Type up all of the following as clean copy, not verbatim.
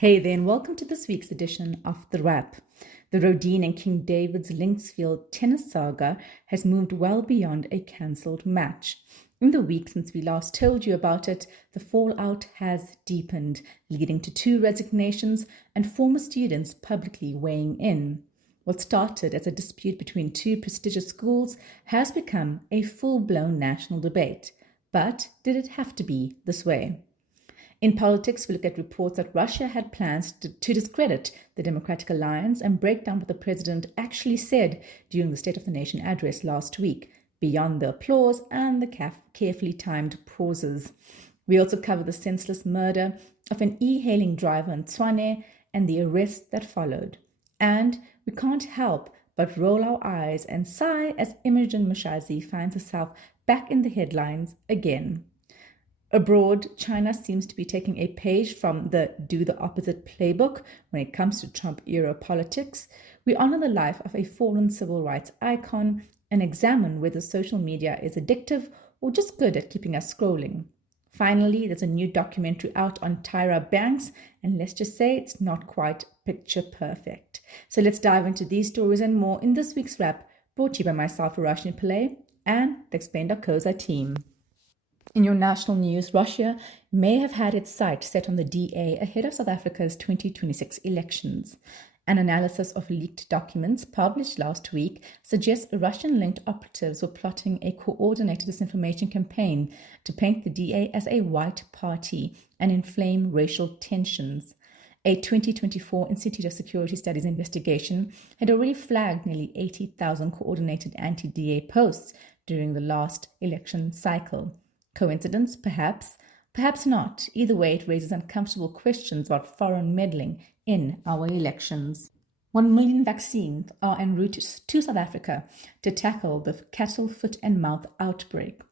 Hey there, and welcome to this week's edition of The Wrap. The Roedean and King David's Linksfield tennis saga has moved well beyond a cancelled match. In the week since we last told you about it, the fallout has deepened, leading to 2 resignations and former students publicly weighing in. What started as a dispute between 2 prestigious schools has become a full-blown national debate. But did it have to be this way? In politics, we look at reports that Russia had plans to discredit the Democratic Alliance and break down what the president actually said during the State of the Nation address last week, beyond the applause and the carefully timed pauses. We also cover the senseless murder of an e-hailing driver in Tshwane and the arrest that followed. And we can't help but roll our eyes and sigh as Imogen Mashazi finds herself back in the headlines again. Abroad, China seems to be taking a page from the do the opposite playbook when it comes to Trump-era politics. We honor the life of a fallen civil rights icon and examine whether social media is addictive or just good at keeping us scrolling. Finally, there's a new documentary out on Tyra Banks, and let's just say it's not quite picture perfect. So let's dive into these stories and more in this week's wrap, brought to you by myself, Roedean School, and the Explained.coza team. In your national news, Russia may have had its sights set on the DA ahead of South Africa's 2026 elections. An analysis of leaked documents published last week suggests Russian-linked operatives were plotting a coordinated disinformation campaign to paint the DA as a white party and inflame racial tensions. A 2024 Institute of Security Studies investigation had already flagged nearly 80,000 coordinated anti-DA posts during the last election cycle. Coincidence? Perhaps. Perhaps not. Either way, it raises uncomfortable questions about foreign meddling in our elections. 1 million vaccines are en route to South Africa to tackle the cattle foot and mouth outbreak.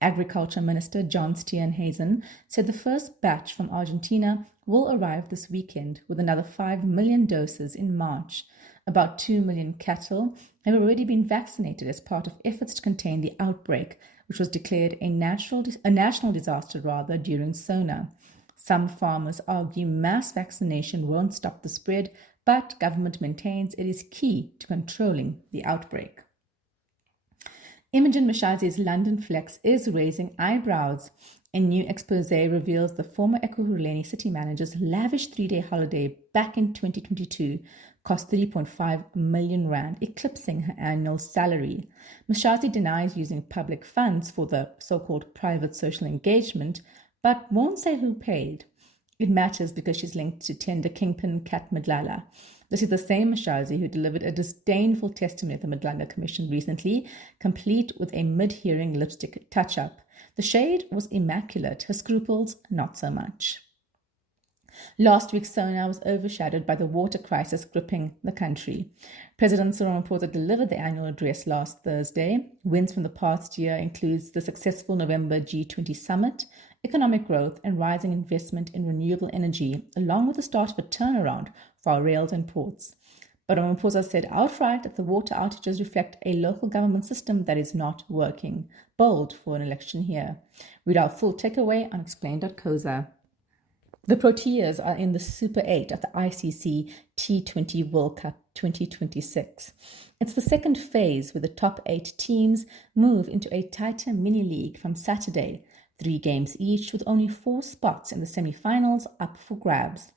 Agriculture Minister John Steenhuisen said the first batch from Argentina will arrive this weekend, with another 5 million doses in March. About 2 million cattle have already been vaccinated as part of efforts to contain the outbreak, which was declared a national disaster during Sona. Some farmers argue mass vaccination won't stop the spread, but government maintains it is key to controlling the outbreak. Imogen Mashazi's London flex is raising eyebrows. A new expose reveals the former Ekurhuleni city manager's lavish 3-day holiday back in 2022 cost 3.5 million rand, eclipsing her annual salary. Mashazi denies using public funds for the so-called private social engagement, but won't say who paid. It matters because she's linked to tender kingpin Kat Madlala. This is the same Mashazi who delivered a disdainful testimony at the Madlala Commission recently, complete with a mid-hearing lipstick touch-up. The shade was immaculate, her scruples not so much. Last week, Sona was overshadowed by the water crisis gripping the country. President Cyril Ramaphosa delivered the annual address last Thursday. Wins from the past year includes the successful November G20 summit, economic growth, and rising investment in renewable energy, along with the start of a turnaround for our rails and ports. But Ramaphosa said outright that the water outages reflect a local government system that is not working. Bold for an election here. Read our full takeaway on Explained.coza. The Proteas are in the Super 8 of the ICC T20 World Cup 2026. It's the second phase where the top 8 teams move into a tighter mini-league from Saturday, 3 games each with only 4 spots in the semi-finals up for grabs.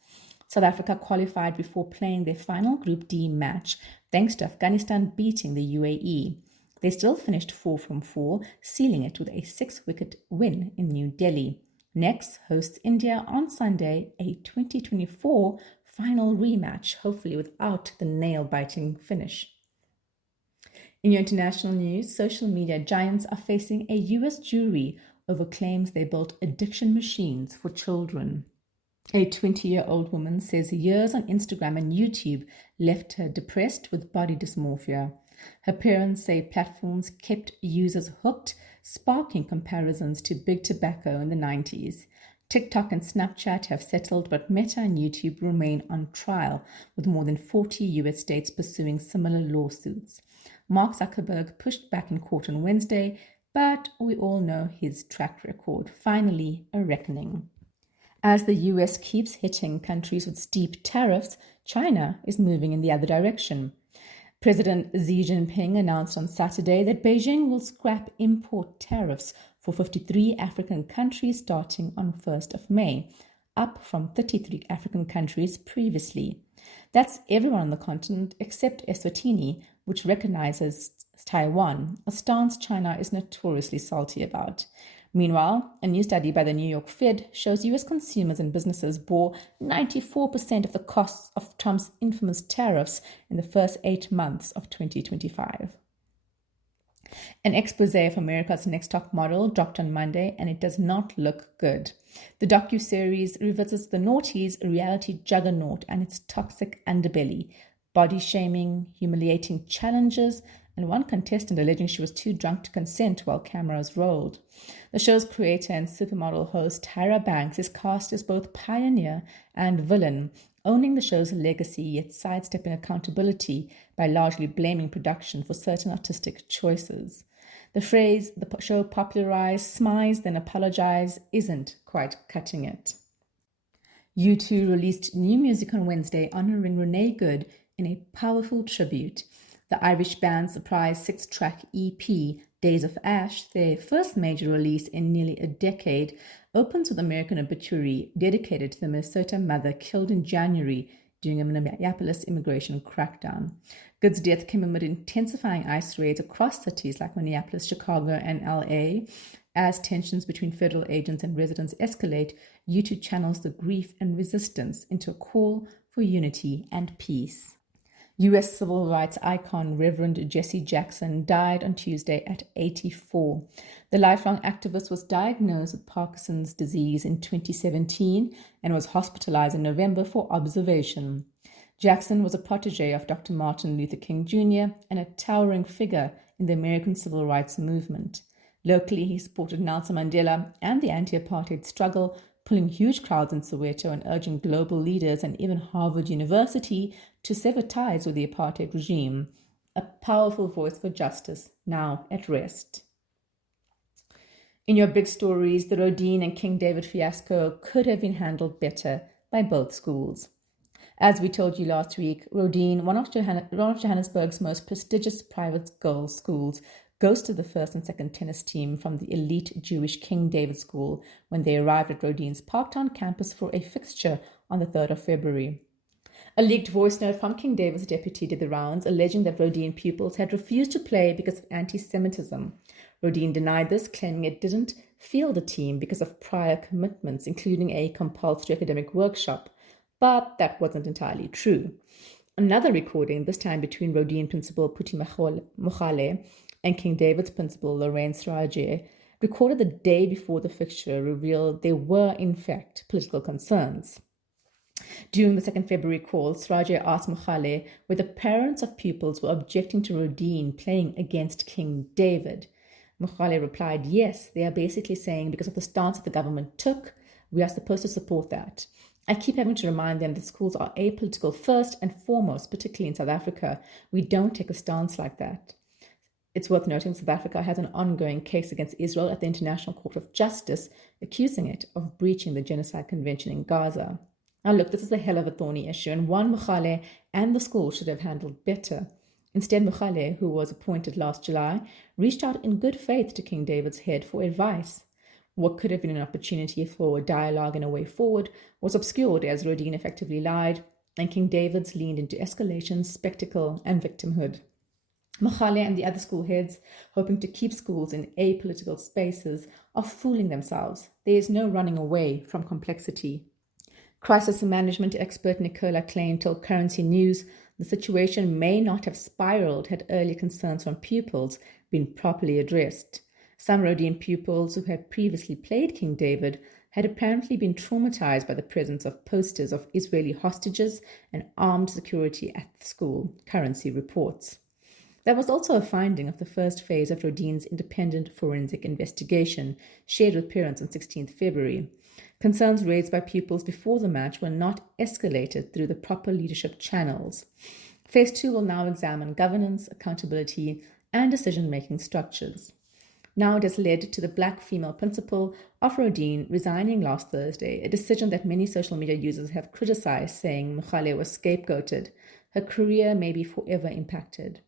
South Africa qualified before playing their final Group D match, thanks to Afghanistan beating the UAE. They still finished 4 from 4, sealing it with a 6-wicket win in New Delhi. Next hosts India on Sunday, a 2024 final rematch, hopefully without the nail-biting finish. In your international news, social media giants are facing a US jury over claims they built addiction machines for children. A 20-year-old woman says years on Instagram and YouTube left her depressed with body dysmorphia. Her parents say platforms kept users hooked, sparking comparisons to big tobacco in the 90s. TikTok and Snapchat have settled, but Meta and YouTube remain on trial, with more than 40 US states pursuing similar lawsuits. Mark Zuckerberg pushed back in court on Wednesday, but we all know his track record. Finally, a reckoning. As the US keeps hitting countries with steep tariffs, China is moving in the other direction. President Xi Jinping announced on Saturday that Beijing will scrap import tariffs for 53 African countries starting on 1st of May, up from 33 African countries previously. That's everyone on the continent except Eswatini, which recognizes Taiwan, a stance China is notoriously salty about. Meanwhile, a new study by the New York Fed shows US consumers and businesses bore 94% of the costs of Trump's infamous tariffs in the first 8 months of 2025. An expose of America's Next Top Model dropped on Monday, and it does not look good. The docuseries revisits the noughties reality juggernaut and its toxic underbelly, body shaming, humiliating challenges, and one contestant alleging she was too drunk to consent while cameras rolled. The show's creator and supermodel host Tyra Banks is cast as both pioneer and villain, owning the show's legacy yet sidestepping accountability by largely blaming production for certain artistic choices. The phrase the show popularized, smize then apologize, isn't quite cutting it. U2 released new music on Wednesday honoring Renee Good in a powerful tribute. The Irish band's surprise 6-track EP, Days of Ash, their first major release in nearly a decade, opens with American Obituary dedicated to the Minnesota mother killed in January during a Minneapolis immigration crackdown. Good's death came amid intensifying ICE raids across cities like Minneapolis, Chicago, and LA. As tensions between federal agents and residents escalate, U2 channels the grief and resistance into a call for unity and peace. U.S. civil rights icon Reverend Jesse Jackson died on Tuesday at 84. The lifelong activist was diagnosed with Parkinson's disease in 2017 and was hospitalized in November for observation. Jackson was a protege of Dr. Martin Luther King Jr. and a towering figure in the American civil rights movement. Locally, he supported Nelson Mandela and the anti-apartheid struggle, pulling huge crowds in Soweto and urging global leaders and even Harvard University to sever ties with the apartheid regime. A powerful voice for justice, now at rest. In your big stories, the Roedean and King David fiasco could have been handled better by both schools. As we told you last week, Roedean, one of Johannesburg's most prestigious private girls' schools, ghosted the first and second tennis team from the elite Jewish King David School when they arrived at Roedean's Parktown campus for a fixture on the 3rd of February. A leaked voice note from King David's deputy did the rounds, alleging that Roedean pupils had refused to play because of anti-Semitism. Roedean denied this, claiming it didn't field the team because of prior commitments, including a compulsory academic workshop. But that wasn't entirely true. Another recording, this time between Roedean principal Puti Mochale and King David's principal Lorraine Sraje, recorded the day before the fixture, revealed there were, in fact, political concerns. During the 2nd February call, Sraje asked Mochale whether parents of pupils were objecting to Roedean playing against King David. Mochale replied, yes, they are basically saying because of the stance that the government took, we are supposed to support that. I keep having to remind them that schools are apolitical first and foremost, particularly in South Africa. We don't take a stance like that. It's worth noting South Africa has an ongoing case against Israel at the International Court of Justice, accusing it of breaching the Genocide Convention in Gaza. Now look, this is a hell of a thorny issue, and one Mochale and the school should have handled better. Instead, Mochale, who was appointed last July, reached out in good faith to King David's head for advice. What could have been an opportunity for dialogue and a way forward was obscured as Roedean effectively lied, and King David's leaned into escalation, spectacle, and victimhood. Mochale and the other school heads, hoping to keep schools in apolitical spaces, are fooling themselves. There is no running away from complexity. Crisis management expert Nicola Klein told Currency News the situation may not have spiraled had early concerns from pupils been properly addressed. Some Roedean pupils who had previously played King David had apparently been traumatized by the presence of posters of Israeli hostages and armed security at the school, Currency reports. That was also a finding of the first phase of Roedean's independent forensic investigation, shared with parents on 16th February. Concerns raised by pupils before the match were not escalated through the proper leadership channels. Phase 2 will now examine governance, accountability, and decision-making structures. Now it has led to the black female principal of Roedean resigning last Thursday, a decision that many social media users have criticized, saying Mkhale was scapegoated. Her career may be forever impacted.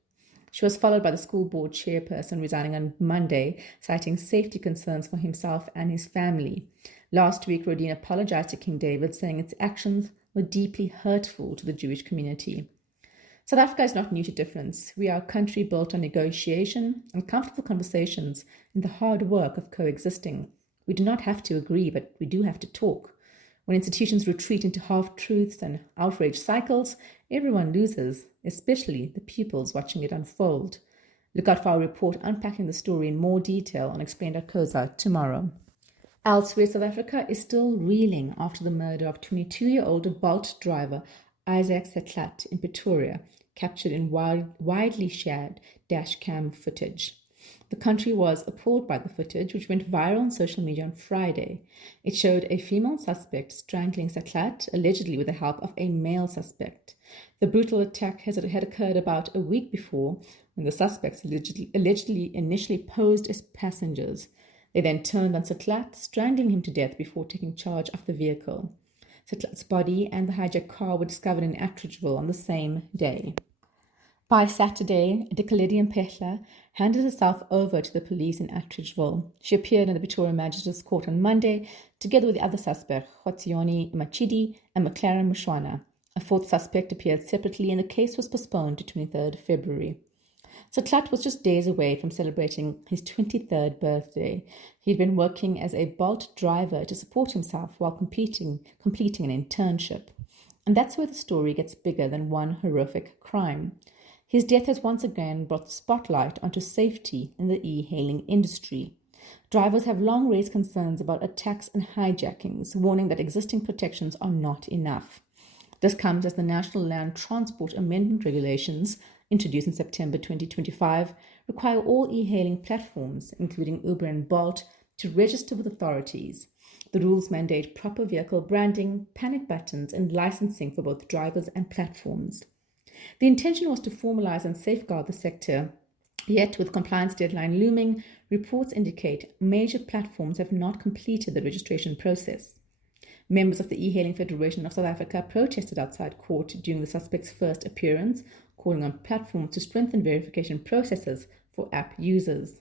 She was followed by the school board chairperson resigning on Monday, citing safety concerns for himself and his family. Last week, Roedean apologized to King David, saying its actions were deeply hurtful to the Jewish community. South Africa is not new to difference. We are a country built on negotiation and comfortable conversations and the hard work of coexisting. We do not have to agree, but we do have to talk. When institutions retreat into half-truths and outrage cycles, everyone loses, especially the pupils watching it unfold. Look out for our report unpacking the story in more detail on Explained at COSA tomorrow. Elsewhere, South Africa is still reeling after the murder of 22-year-old Bolt driver Isaac Setlat in Pretoria, captured in widely shared dashcam footage. The country was appalled by the footage, which went viral on social media on Friday. It showed a female suspect strangling Setlat, allegedly with the help of a male suspect. The brutal attack had occurred about a week before, when the suspects allegedly initially posed as passengers. They then turned on Setlat, strangling him to death before taking charge of the vehicle. Setlat's body and the hijacked car were discovered in Atteridgeville on the same day. By Saturday, Dikoledi Mpehla handed herself over to the police in Atteridgeville. She appeared in the Pretoria Magistrates Court on Monday, together with the other suspects, Tshwane Machidi and Tshwane. A fourth suspect appeared separately, and the case was postponed to 23rd February. Setlat was just days away from celebrating his 23rd birthday. He'd been working as a Bolt driver to support himself while completing an internship. And that's where the story gets bigger than one horrific crime. His death has once again brought the spotlight onto safety in the e-hailing industry. Drivers have long raised concerns about attacks and hijackings, warning that existing protections are not enough. This comes as the National Land Transport Amendment Regulations, introduced in September 2025, require all e-hailing platforms, including Uber and Bolt, to register with authorities. The rules mandate proper vehicle branding, panic buttons, and licensing for both drivers and platforms. The intention was to formalize and safeguard the sector, yet with compliance deadline looming, reports indicate major platforms have not completed the registration process. Members of the E-Hailing Federation of South Africa protested outside court during the suspect's first appearance, calling on platforms to strengthen verification processes for app users.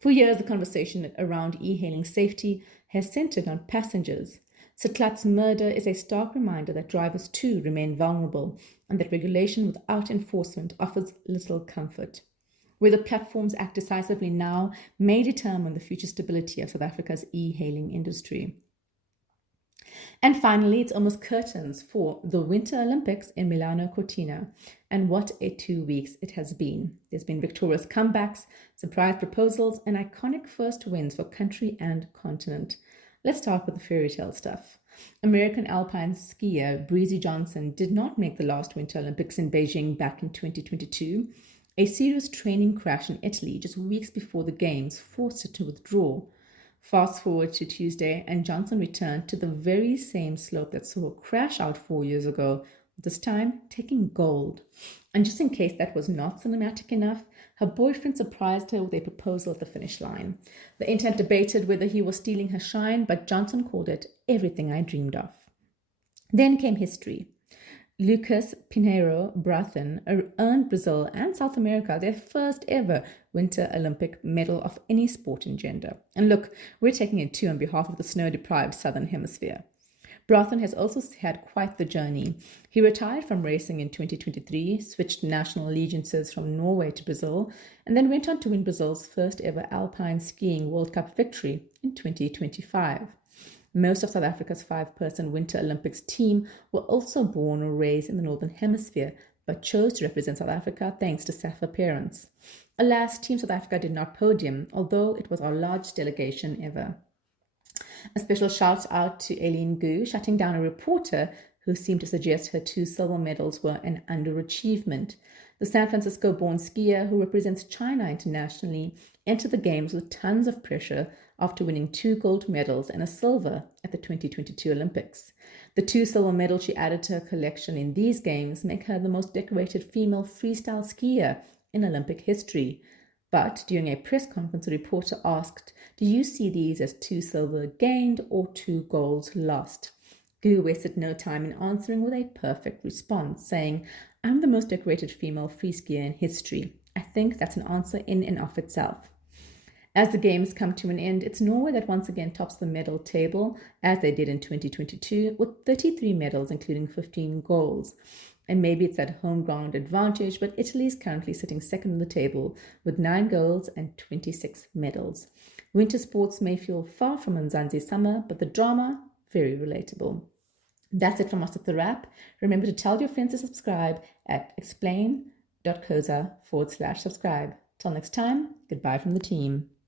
For years, the conversation around e-hailing safety has centered on passengers. Setlat's murder is a stark reminder that drivers too remain vulnerable and that regulation without enforcement offers little comfort. Whether platforms act decisively now may determine the future stability of South Africa's e-hailing industry. And finally, it's almost curtains for the Winter Olympics in Milano Cortina. And what a 2 weeks it has been. There's been victorious comebacks, surprise proposals, and iconic first wins for country and continent. Let's start with the fairy tale stuff. American alpine skier Breezy Johnson did not make the last Winter Olympics in Beijing back in 2022. A serious training crash in Italy just weeks before the Games forced her to withdraw. Fast forward to Tuesday, and Johnson returned to the very same slope that saw her crash out 4 years ago, this time taking gold. And just in case that was not cinematic enough, her boyfriend surprised her with a proposal at the finish line. The internet debated whether he was stealing her shine, but Johnson called it everything I dreamed of. Then came history. Lucas Pinheiro Brathen earned Brazil and South America their first ever Winter Olympic medal of any sport and gender. And look, we're taking it too on behalf of the snow-deprived Southern Hemisphere. Brathen has also had quite the journey. He retired from racing in 2023, switched national allegiances from Norway to Brazil, and then went on to win Brazil's first ever Alpine Skiing World Cup victory in 2025. Most of South Africa's 5-person Winter Olympics team were also born or raised in the Northern Hemisphere, but chose to represent South Africa thanks to SAFA parents. Alas, Team South Africa did not podium, although it was our largest delegation ever. A special shout out to Eileen Gu, shutting down a reporter who seemed to suggest her 2 silver medals were an underachievement. The San Francisco-born skier, who represents China internationally, entered the Games with tons of pressure after winning 2 gold medals and a silver at the 2022 Olympics. The 2 silver medals she added to her collection in these Games make her the most decorated female freestyle skier in Olympic history. But during a press conference, a reporter asked, "Do you see these as 2 silver gained or 2 golds lost?" Gu wasted no time in answering with a perfect response, saying, "I'm the most decorated female free skier in history." I think that's an answer in and of itself. As the games come to an end, it's Norway that once again tops the medal table, as they did in 2022, with 33 medals, including 15 golds. And maybe it's that home ground advantage, but Italy is currently sitting second on the table with 9 golds and 26 medals. Winter sports may feel far from Mzansi summer, but the drama, very relatable. That's it from us at The Wrap. Remember to tell your friends to subscribe at explain.coza/subscribe. Till next time, goodbye from the team.